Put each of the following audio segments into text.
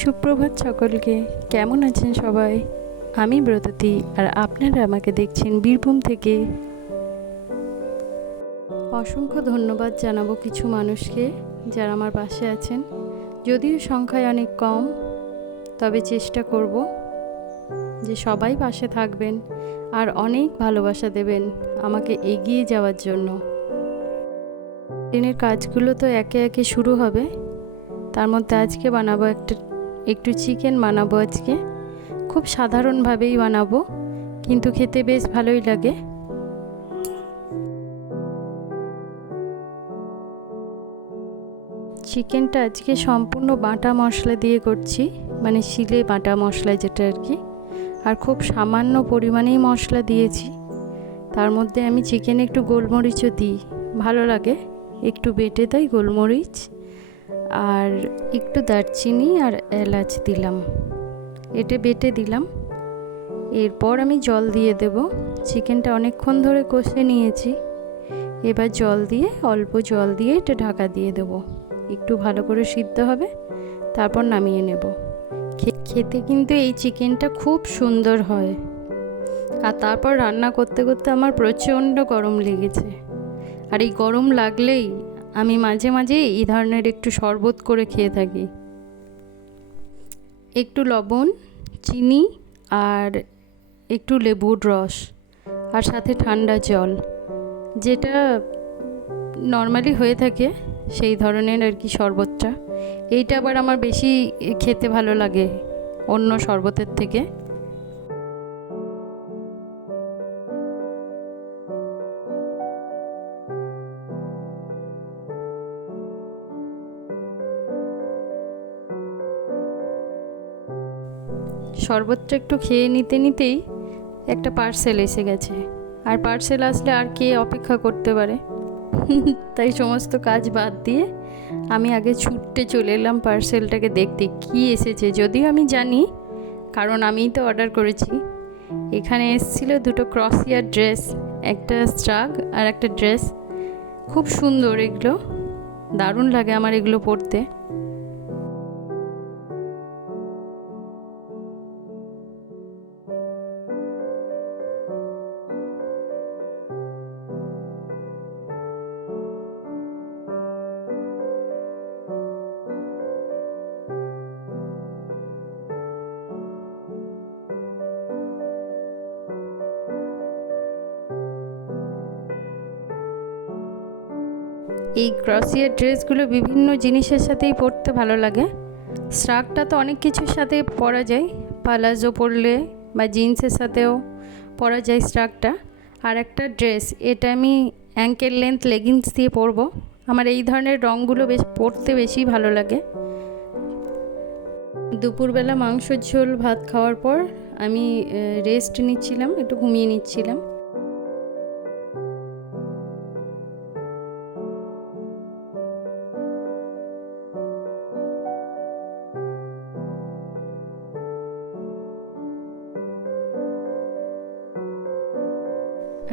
সুপ্রভাত সকলকে। কেমন আছেন সবাই? আমি ব্রততী, আর আপনারা আমাকে দেখছেন বীরভূম থেকে। অসংখ্য ধন্যবাদ জানাবো কিছু মানুষকে যারা আমার পাশে আছেন। যদিও সংখ্যায় অনেক কম, তবে চেষ্টা করব যে সবাই পাশে থাকবেন আর অনেক ভালোবাসা দেবেন আমাকে এগিয়ে যাওয়ার জন্য। দিনের কাজগুলো তো একে একে শুরু হবে। তার মধ্যে আজকে বানাবো একটু চিকেন বানাবো। আজকে খুব সাধারণভাবেই বানাবো, কিন্তু খেতে বেশ ভালোই লাগে। চিকেনটা আজকে সম্পূর্ণ বাটা মশলা দিয়ে করছি, মানে শিলে বাটা মশলা যেটা আর কি। আর খুব সামান্য পরিমাণেই মশলা দিয়েছি। তার মধ্যে আমি চিকেনে একটু গোলমরিচও দিই, ভালো লাগে একটু বেটে দেয় গোলমরিচ, আর একটু দারচিনি আর এলাচ দিলাম, এটা বেটে দিলাম। এরপর আমি জল দিয়ে দেব। চিকেনটা অনেকক্ষণ ধরে কষে নিয়েছি, এবার জল দিয়ে অল্প জল দিয়ে এটা ঢাকা দিয়ে দেব। একটু ভালো করে সিদ্ধ হবে, তারপর নামিয়ে নেব। খেতে কিন্তু এই চিকেনটা খুব সুন্দর হয়। আর তারপর রান্না করতে করতে আমার প্রচণ্ড গরম লেগেছে, আর এই গরম লাগলেই আমি মাঝে মাঝে এই ধরনের একটু শরবত করে খেয়ে থাকি। একটু লবণ, চিনি আর একটু লেবুর রস, আর সাথে ঠান্ডা জল, যেটা নর্মালি হয়ে থাকে সেই ধরনের আর কি শরবতটা। এইটা আবার আমার বেশি খেতে ভালো লাগে অন্য শরবতের থেকে। শরবতটা একটু খেয়ে নিতে নিতেই একটা পার্সেল এসে গেছে, আর পার্সেল আসলে আর কে অপেক্ষা করতে পারে। তাই সমস্ত কাজ বাদ দিয়ে আমি আগে ছুটতে চলে এলাম পার্সেলটাকে দেখতে কি এসেছে। যদিও আমি জানি, কারণ আমিই তো অর্ডার করেছি। এখানে এসেছিল দুটো ক্রসিয়ার ড্রেস, একটা স্ট্রাগ আর একটা ড্রেস। খুব সুন্দর, এগুলো দারুণ লাগে আমার এগুলো পরতে। এই ক্রসিয়ার ড্রেসগুলো বিভিন্ন জিনিসের সাথেই পরতে ভালো লাগে। স্ট্রাগটা তো অনেক কিছুর সাথে পরা যায়, পালাজো পরলে বা জিন্সের সাথেও পরা যায় স্ট্রাগটা। আর একটা ড্রেস, এটা আমি অ্যাঙ্কেল লেন্থ লেগিংস দিয়ে পরবো। আমার এই ধরনের রঙগুলো বেশ পরতে বেশি ভালো লাগে। দুপুরবেলা মাংসের ঝোল ভাত খাওয়ার পর আমি রেস্ট নিচ্ছিলাম, একটু ঘুমিয়ে নিচ্ছিলাম।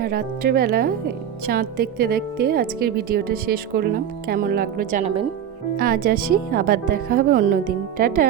আর রাত্রেবেলা চাঁদ দেখতে দেখতে আজকের ভিডিওটা শেষ করলাম। কেমন লাগলো জানাবেন। আজ আসি, আবার দেখা হবে অন্য দিন। টাটা।